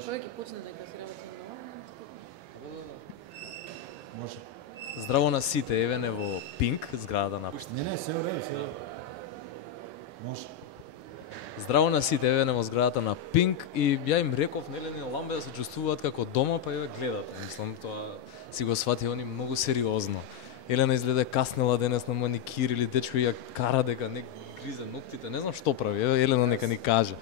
Може. Човек ќе почне дека се работи на Може. Здраво на сите, еве не во Пинк, зградата на Не, се уреди, се уреди. Може. Здраво на сите, еве не во зградата на Пинк и ја им реков нели на Ламбе да се чувствуваат како дома, па еве гледат. Мислам тоа си го свати они многу сериозно. Елена изгледа каснела денес на маникир или дечко ја кара дека не гризе ноктите, не знам што прави. Еве Елена нека ни каже.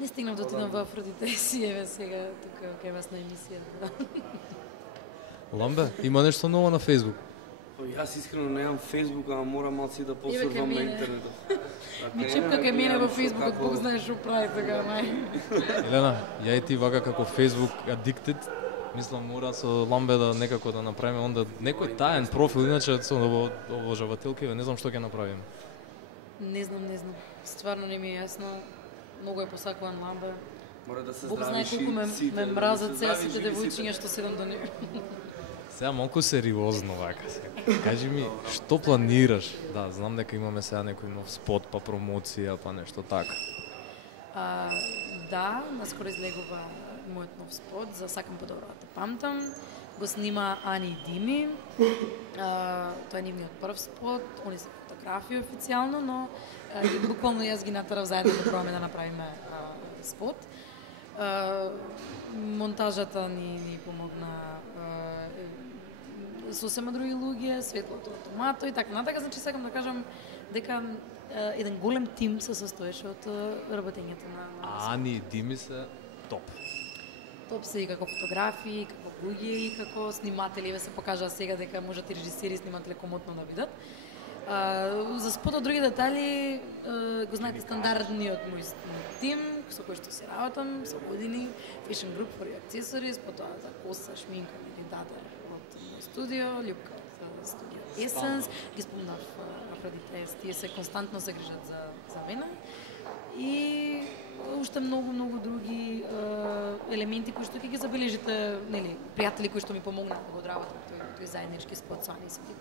Не стигнав да отидам во Афродите си, еве сега тука кај вас на емисијата. Ламбе, има нешто ново на Facebook? Јас искрено немам Facebook, ама морам малци да посурвам на интернетот. Ми чепка кај мене во Facebook, Бог знае што прави сега, мај. Елена, ја и ти вака како Facebook addicted, мислам мора со Ламбе да некако да направиме онда некој таен профил, иначе со обожавателки, не знам што ќе направиме. Не знам. Стварно не ми е јасно. Многу е посакуван Ламбе. Мора да се Бог знае здравиш колку ме мразат сега сите живи девојчиња што седам до него. Сега малку сериозно вака се. Кажи ми, што планираш? Да, знам дека имаме сега некој нов спот, па промоција, па нешто така. Да, наскоро излегува мојот нов спот за Сакам подобро да те памтам. Го снима Ани и Дими. Тоа е нивниот прв спот, они се фотографии официјално, но буквално јас ги натарав заедно да пробаме да направиме спот. Монтажата ни помогна сосема други луѓе, светлото од томато и така натака, значи сакам да кажам дека еден голем тим се состоеше од работењето на Ани и Дими се топ. Топ се и како фотографии, и како луѓе, и како сниматели, еве се покажа сега дека можат и режисери и сниматели комотно да видат. За спотот други детали го знаете стандардниот мој тим со кој што се работам со години, Fashion Group for Accessories, потоа за коса, шминка, ми даде од мој студио, Љупка од студио Essence, ги спомнав Афродите, тие се константно се грижат за мене. И уште многу други елементи кои што ќе ги забележите, нели, пријатели кои што ми помогнаа да го одработам тој заеднички спот со Ани и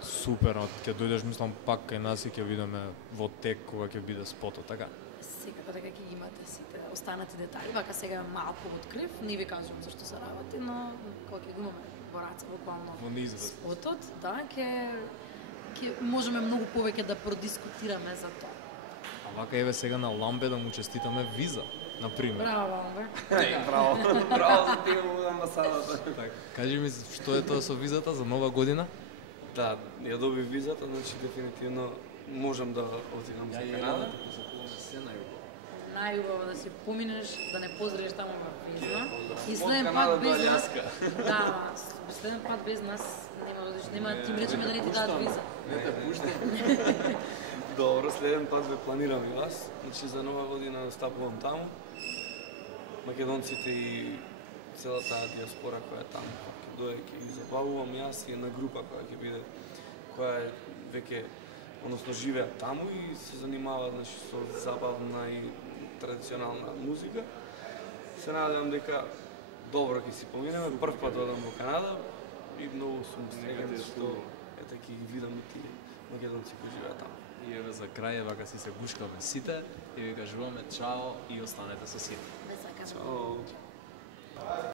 Супер, ќе дојдеш мислам пак кај нас и ќе видиме во тек кога ќе биде спотот, така? Секако дека ќе ги имате сите останати детали, вака сега малку открив, не ви кажувам зашто се работи, но кога ќе го имаме во раце буквално во неизвестност. Спотот, да, ќе можеме многу повеќе да продискутираме за тоа. А вака еве сега на Ламбе да му честитаме виза, на пример. Браво, Ламбе. Браво за тие во амбасадата. Кажи ми што е тоа со визата за нова година? Да, ја доби визата, значи дефинитивно можам да отидам за Канада. Најубаво да си поминеш, да не поздравиш таму во виза. И Од следен Канада пат до без нас. Алјаска. Да, следен пат без нас нема ти речеме да не ти дадат виза. Не те пуштам. Добро, следен пат ве планирам и вас. Значи за нова година стапувам таму. Македонците и цела таа диаспора која е таму, ќе дое, ќе ги забавувам јас и една група која ќе биде, која е веќе, односно живеат таму и се занимава, значи, со забавна и традиционална музика. Се надевам дека добро ќе си поминеме, прв пат одам во Канада и многу сум среќен што ете ќе ги видам и тие македонци кои живеат таму. И еве за крај, вака си се гушкаме сите и ви кажуваме чао и останете со сите. Не сакам. Чао.